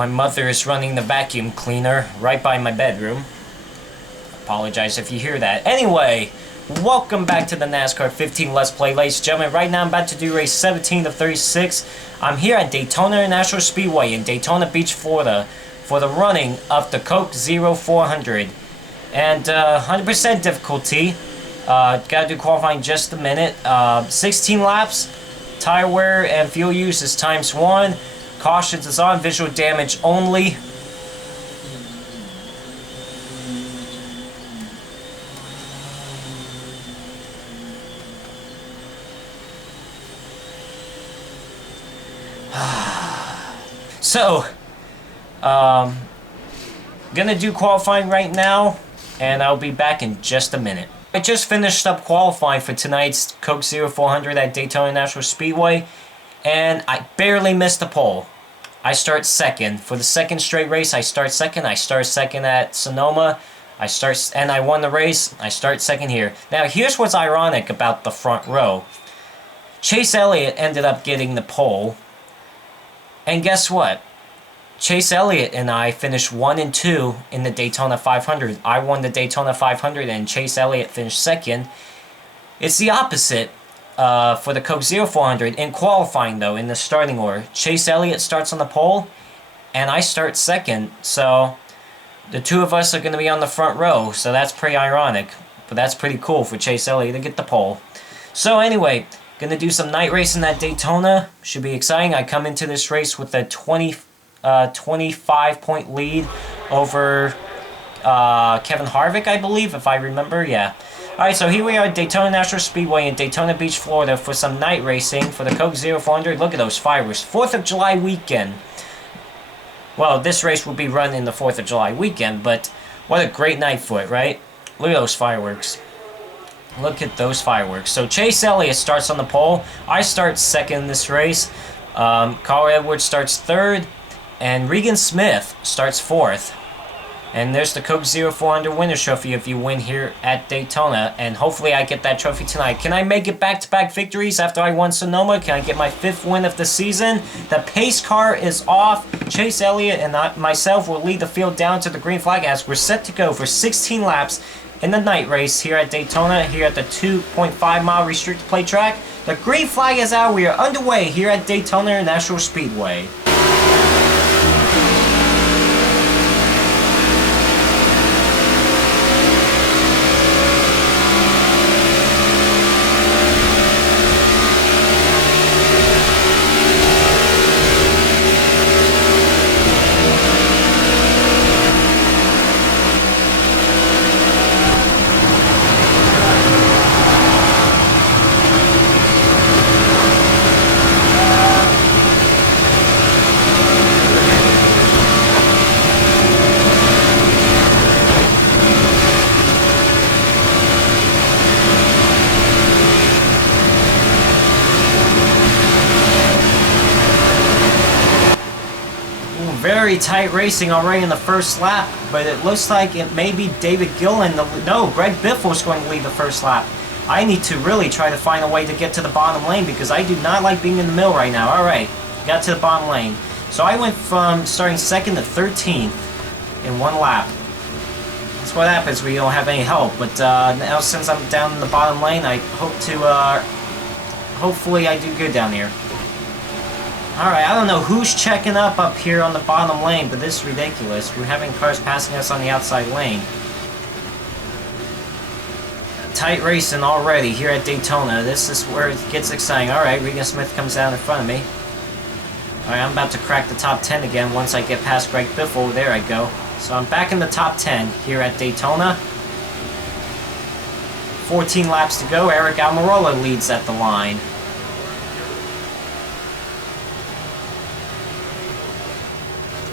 My mother is running the vacuum cleaner right by my bedroom. Apologize if you hear that. Anyway, welcome back to the NASCAR 15 Let's Play. Ladies and gentlemen, right now I'm about to do race 17 of 36. I'm here at Daytona International Speedway in Daytona Beach, Florida for the running of the Coke 0400. And 100% difficulty. Gotta do qualifying in just a minute. 16 laps. Tire wear and fuel use is ×1. Cautions is on. Visual damage only. So, gonna do qualifying right now, and I'll be back in just a minute. I just finished up qualifying for tonight's Coke 0400 at Daytona International Speedway, and I barely missed the pole. I start second. For the second straight race, I start second. I start second at Sonoma. And I won the race. I start second here. Now, here's what's ironic about the front row. Chase Elliott ended up getting the pole. And guess what? Chase Elliott and I finished 1 and 2 in the Daytona 500. I won the Daytona 500 and Chase Elliott finished second. It's the opposite for the Coke 0400. In qualifying, though, in the starting order, Chase Elliott starts on the pole and I start second. So the two of us are going to be on the front row. So that's pretty ironic. But that's pretty cool for Chase Elliott to get the pole. So anyway, going to do some night racing at Daytona. Should be exciting. I come into this race with a 25-point lead over Kevin Harvick, I believe, if I remember. Yeah. Alright, so here we are at Daytona International Speedway in Daytona Beach, Florida for some night racing for the Coke 0400. Look at those fireworks. 4th of July weekend. Well, this race will be run in the 4th of July weekend, but what a great night for it, right? Look at those fireworks. Look at those fireworks. So Chase Elliott starts on the pole. I start second in this race. Carl Edwards starts third. And Regan Smith starts fourth. And there's the Coke 0400 Winner's Trophy if you win here at Daytona. And hopefully I get that trophy tonight. Can I make it back-to-back victories after I won Sonoma? Can I get my 5th win of the season? The pace car is off. Chase Elliott and myself will lead the field down to the green flag as we're set to go for 16 laps in the night race here at Daytona, here at the 2.5-mile restricted play track. The green flag is out. We are underway here at Daytona International Speedway. Very tight racing already in the first lap, but it looks like it may be David Gillen. No, Greg Biffle's going to lead the first lap. I need to really try to find a way to get to the bottom lane because I do not like being in the middle right now. Alright, got to the bottom lane. So I went from starting second to 13th in 1 lap. That's what happens when you don't have any help. But now since I'm down in the bottom lane, I hope to, hopefully I do good down here. Alright, I don't know who's checking up here on the bottom lane, but this is ridiculous. We're having cars passing us on the outside lane. Tight racing already here at Daytona. This is where it gets exciting. Alright, Regan Smith comes down in front of me. Alright, I'm about to crack the top 10 again once I get past Greg Biffle. There I go. So I'm back in the top 10 here at Daytona. 14 laps to go. Eric Almirola leads at the line.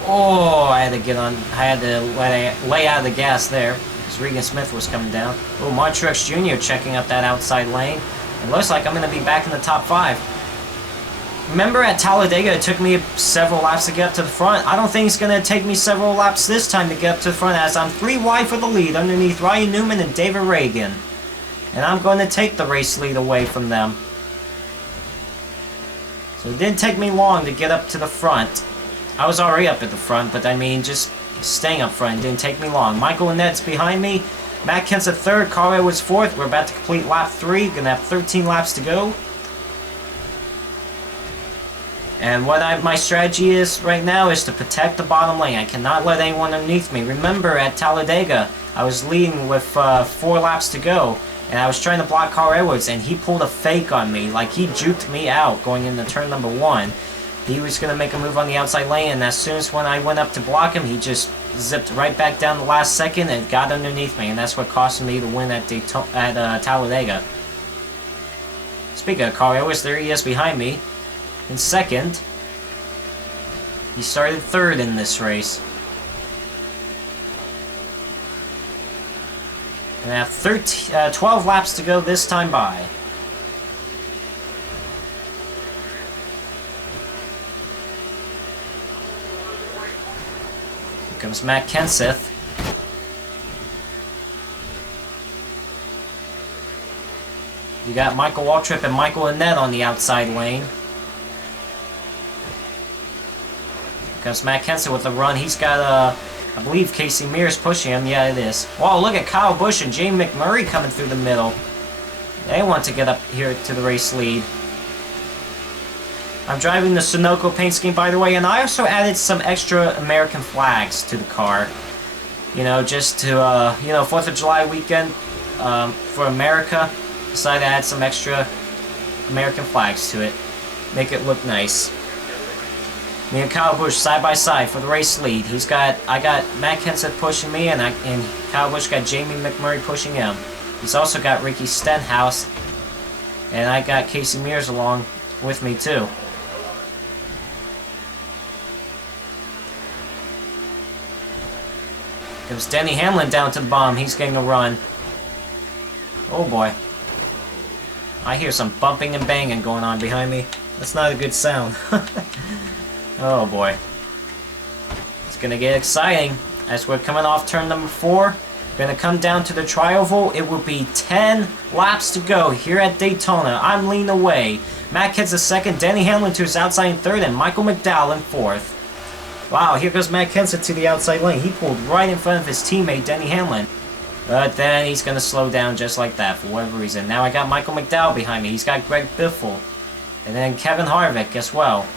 Oh, I had to lay out of the gas there, because Regan Smith was coming down. Oh, Truex Jr. checking up that outside lane. It looks like I'm going to be back in the top 5. Remember at Talladega, it took me several laps to get up to the front. I don't think it's going to take me several laps this time to get up to the front, as I'm 3 wide for the lead underneath Ryan Newman and David Reagan. And I'm going to take the race lead away from them. So it didn't take me long to get up to the front. I was already up at the front, but I mean, just staying up front didn't take me long. Michael Annette's behind me. Matt Kenseth third. Carl Edwards fourth. We're about to complete lap 3. Gonna have 13 laps to go. And what my strategy is right now is to protect the bottom lane. I cannot let anyone underneath me. Remember, at Talladega, I was leading with 4 laps to go. And I was trying to block Carl Edwards, and he pulled a fake on me. Like, he juked me out going into turn number 1. He was going to make a move on the outside lane, and as soon as when I went up to block him, he just zipped right back down the last second and got underneath me. And that's what cost me the win at Talladega. Speaking of Carl Edwards, there he is behind me. In second. He started third in this race. And I have 12 laps to go this time by. Here comes Matt Kenseth. You got Michael Waltrip and Michael Annette on the outside lane. Here comes Matt Kenseth with a run. He's got I believe Casey Mears pushing him. Yeah, it is. Wow, look at Kyle Busch and Jamie McMurray coming through the middle. They want to get up here to the race lead. I'm driving the Sunoco paint scheme, by the way, and I also added some extra American flags to the car. You know, just to, 4th of July weekend for America. Decided to add some extra American flags to it. Make it look nice. Me and Kyle Busch side by side for the race lead. I got Matt Kenseth pushing me, and Kyle Busch got Jamie McMurray pushing him. He's also got Ricky Stenhouse, and I got Casey Mears along with me too. Comes Denny Hamlin down to the bottom. He's getting a run. Oh boy. I hear some bumping and banging going on behind me. That's not a good sound. Oh boy. It's gonna get exciting as we're coming off turn number 4. Gonna come down to the trioval. It will be 10 laps to go here at Daytona. I'm leading away. Matt Kenseth second, Denny Hamlin to his outside in third, and Michael McDowell in fourth. Wow, here goes Matt Kenseth to the outside lane. He pulled right in front of his teammate, Denny Hamlin. But then he's gonna slow down just like that for whatever reason. Now I got Michael McDowell behind me. He's got Greg Biffle. And then Kevin Harvick as well.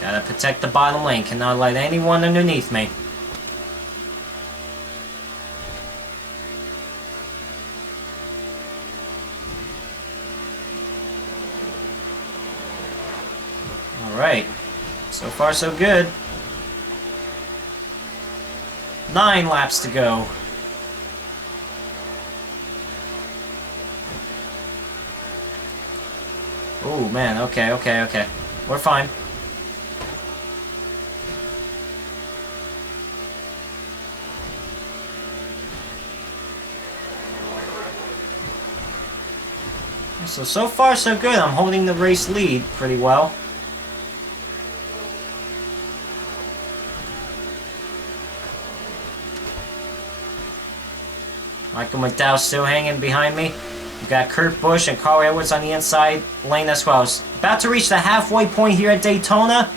Gotta protect the bottom lane. Cannot let anyone underneath me. Alright. So far so good. 9 laps to go. Oh man, okay. We're fine. So far so good. I'm holding the race lead pretty well. Michael McDowell still hanging behind me. We've got Kurt Busch and Carl Edwards on the inside lane as well. About to reach the halfway point here at Daytona.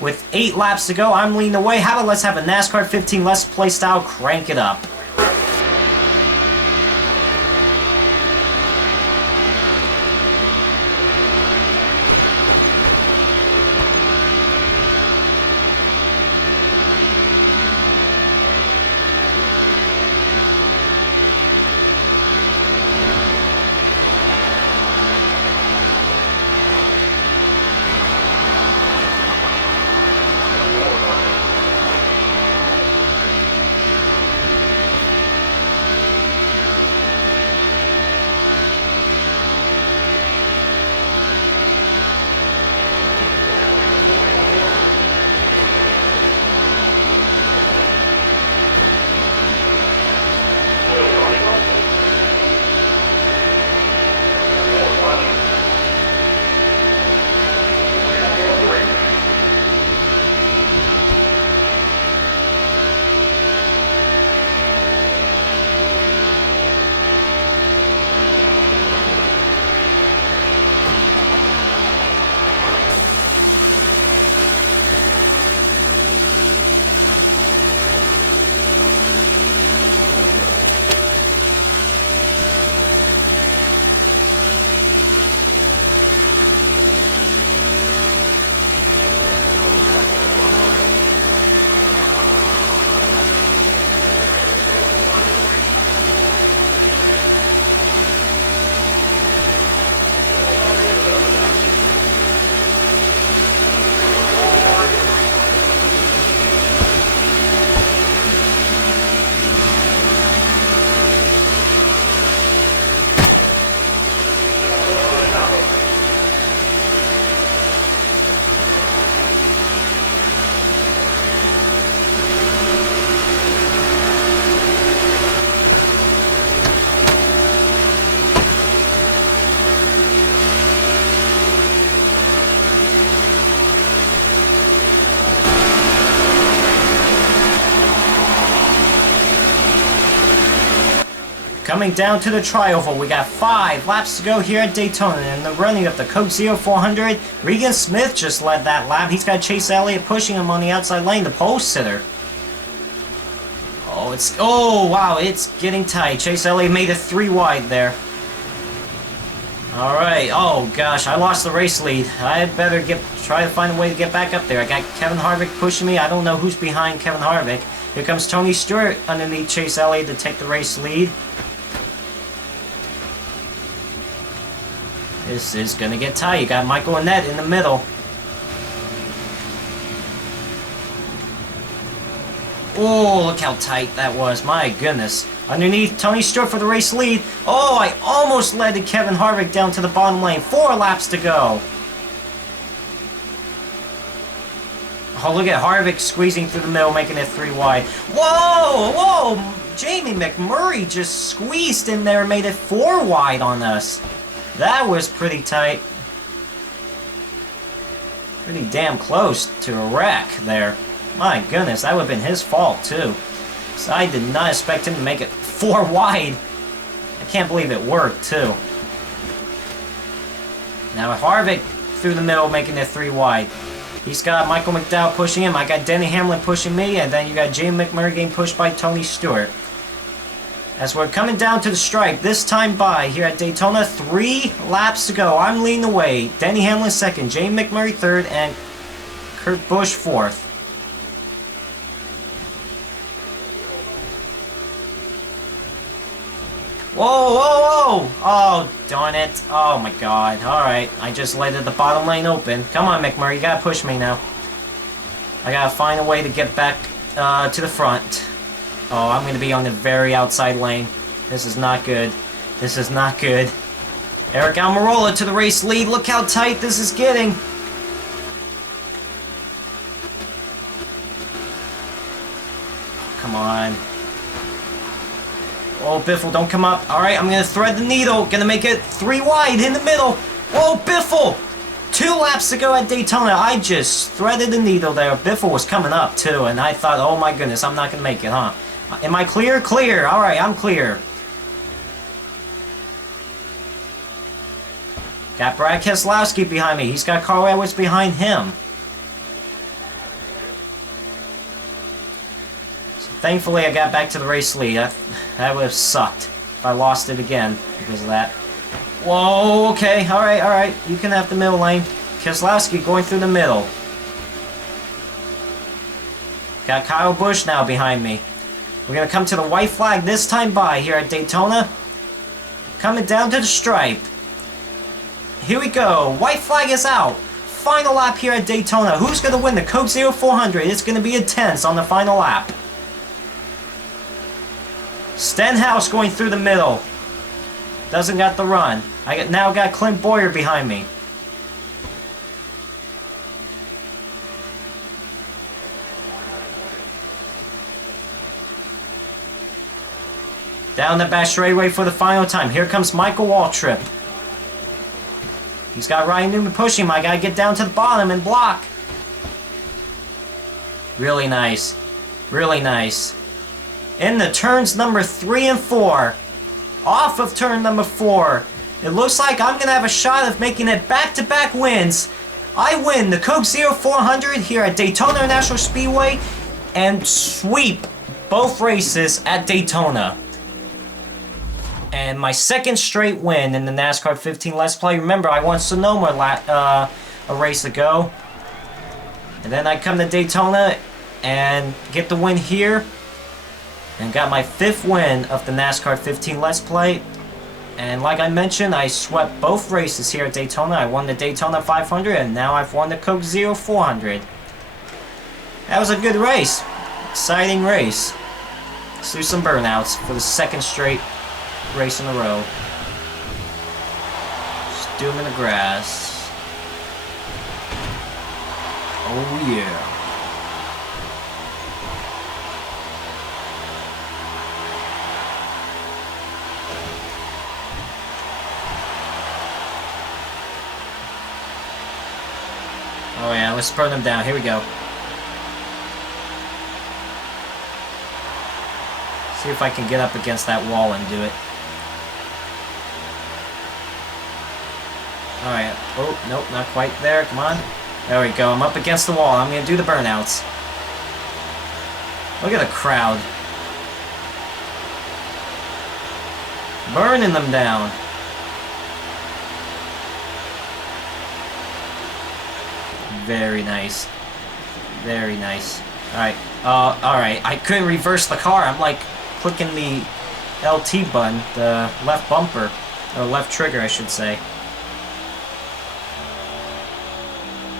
With 8 laps to go, I'm leading the way. How about let's have a NASCAR 15 Let's Play style crank it up. Coming down to the trioval, we got 5 laps to go here at Daytona. And the running of the Coke 0400, Regan Smith just led that lap. He's got Chase Elliott pushing him on the outside lane, the pole sitter. Oh, wow, it's getting tight. Chase Elliott made it 3 wide there. Alright, oh gosh, I lost the race lead. I better try to find a way to get back up there. I got Kevin Harvick pushing me. I don't know who's behind Kevin Harvick. Here comes Tony Stewart underneath Chase Elliott to take the race lead. This is going to get tight. You got Michael Annett in the middle. Oh, look how tight that was. My goodness. Underneath Tony Stewart for the race lead. Oh, I almost led to Kevin Harvick down to the bottom lane. 4 laps to go. Oh, look at Harvick squeezing through the middle, making it 3 wide. Whoa, whoa. Jamie McMurray just squeezed in there and made it 4 wide on us. That was pretty tight. Pretty damn close to a wreck there. My goodness, that would have been his fault too. So I did not expect him to make it 4 wide. I can't believe it worked too. Now Harvick through the middle, making it 3 wide. He's got Michael McDowell pushing him. I got Denny Hamlin pushing me, and then you got Jamie McMurray getting pushed by Tony Stewart. As we're coming down to the stripe, this time by here at Daytona, 3 laps to go. I'm leading the way. Denny Hamlin second, Jamie McMurray third, and Kurt Busch fourth. Whoa, whoa, whoa! Oh, darn it. Oh my god. Alright, I just let the bottom lane open. Come on, McMurray, you gotta push me now. I gotta find a way to get back to the front. Oh, I'm gonna be on the very outside lane. This is not good. This is not good. Eric Almirola to the race lead. Look how tight this is getting. Come on. Oh, Biffle, don't come up. Alright, I'm going to thread the needle. Going to make it 3 wide in the middle. Whoa, Biffle! 2 laps to go at Daytona. I just threaded the needle there. Biffle was coming up, too, and I thought, oh my goodness, I'm not going to make it, huh? Am I clear? Clear. Alright, I'm clear. Got Brad Keselowski behind me. He's got Carl Edwards behind him. Thankfully, I got back to the race lead. That would have sucked if I lost it again because of that. Whoa, okay, alright. You can have the middle lane. Keselowski going through the middle. Got Kyle Busch now behind me. We're going to come to the white flag this time by here at Daytona. Coming down to the stripe. Here we go. White flag is out. Final lap here at Daytona. Who's going to win the Coke 0400? It's going to be intense on the final lap. Stenhouse going through the middle. Doesn't got the run. I now got Clint Boyer behind me. Down the back straightaway for the final time. Here comes Michael Waltrip. He's got Ryan Newman pushing him. I gotta get down to the bottom and block. Really nice. Really nice. In the turns number 3 and 4. Off of turn number 4. It looks like I'm going to have a shot of making it back-to-back wins. I win the Coke 0400 here at Daytona International Speedway and sweep both races at Daytona. And my second straight win in the NASCAR 15 Let's Play. Remember, I won Sonoma a race ago. And then I come to Daytona and get the win here. And got my 5th win of the NASCAR 15 Let's Play. And like I mentioned, I swept both races here at Daytona. I won the Daytona 500 and now I've won the Coke 0400. That was a good race. Exciting race. Let's do some burnouts for the second straight race in a row. Just do them in the grass. Oh yeah. Oh yeah, let's burn them down. Here we go. See if I can get up against that wall and do it. Oh, nope, not quite there. Come on. There we go. I'm up against the wall. I'm going to do the burnouts. Look at the crowd. Burning them down. Very nice. Very nice. Alright. Alright. I couldn't reverse the car. I'm like clicking the LT button, the left bumper. Or left trigger, I should say.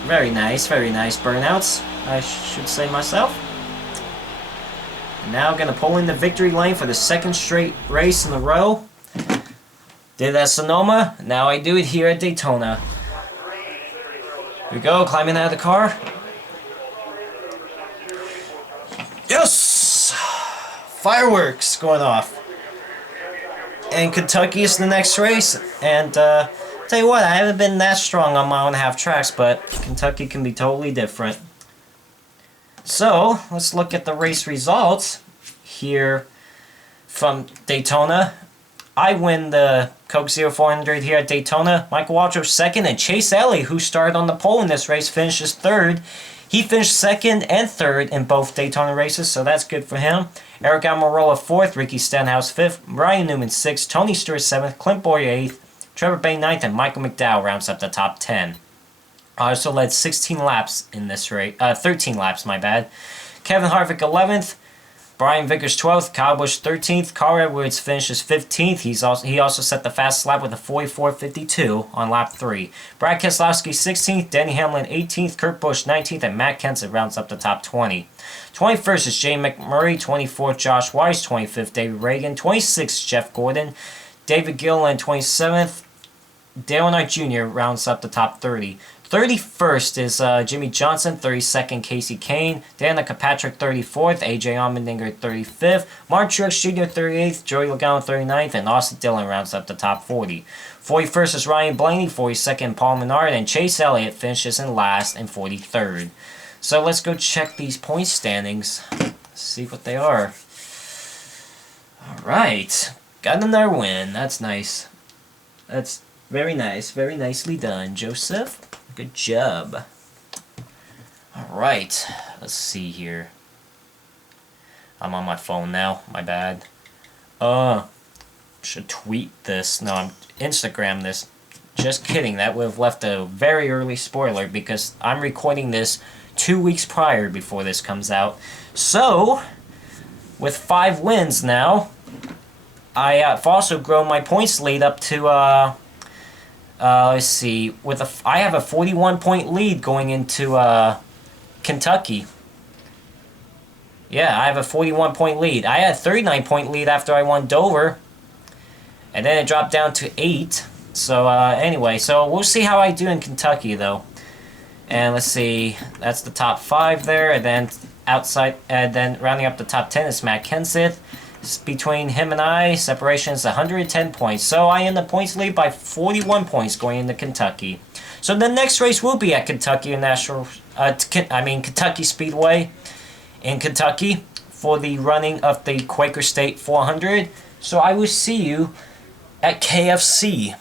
Very nice burnouts, I should say myself. Now gonna pull in the victory lane for the second straight race in a row. Did that at Sonoma, now I do it here at Daytona. Here we go, climbing out of the car. Yes! Fireworks going off. And Kentucky is the next race, and tell you what, I haven't been that strong on mile and a half tracks, but Kentucky can be totally different. So, let's look at the race results here from Daytona. I win the Coke 0400 here at Daytona. Michael Waltrip second, and Chase Elliott, who started on the pole in this race, finishes third. He finished second and third in both Daytona races, so that's good for him. Eric Almirola fourth, Ricky Stenhouse fifth, Ryan Newman sixth, Tony Stewart seventh, Clint Boyer eighth, Trevor Bay ninth, and Michael McDowell rounds up the top 10. I also led 16 laps in this race, 13 laps, my bad. Kevin Harvick 11th, Brian Vickers 12th, Kyle Busch 13th, Carl Edwards finishes 15th. He also set the fastest lap with a 44.52 on lap 3. Brad Keselowski 16th, Denny Hamlin 18th, Kurt Busch 19th, and Matt Kenseth rounds up the top 20. 21st is Jay McMurray, 24th Josh Weiss, 25th David Reagan, 26th Jeff Gordon, David Gilliland 27th, Dale Earnhardt Jr. rounds up the top 30. 31st is Jimmy Johnson, 32nd Casey Kane, Danica Patrick 34th, AJ Allmendinger 35th, Mark Truex Jr. 38th, Joey Logano 39th, and Austin Dillon rounds up the top 40. 41st is Ryan Blaney, 42nd Paul Menard, and Chase Elliott finishes in last and 43rd. So let's go check these point standings, see what they are. Alright, got another win, that's nice. That's very nice, very nicely done, Joseph. Good job. Alright, let's see here. I'm on my phone now, my bad. Should tweet this. No, I'm Instagram this. Just kidding, that would have left a very early spoiler because I'm recording this 2 weeks prior before this comes out. So, with 5 wins now, I've also grown my points lead up to, let's see, I have a 41-point lead going into Kentucky. Yeah, I have a 41-point lead. I had a 39-point lead after I won Dover, and then it dropped down to 8. So anyway, so we'll see how I do in Kentucky though. And let's see, that's the top 5 there, and then outside, and then rounding up the top 10 is Matt Kenseth. Between him and I, separation is 110 points. So I end the points lead by 41 points going into Kentucky. So the next race will be at Kentucky Kentucky Speedway in Kentucky for the running of the Quaker State 400. So I will see you at KFC.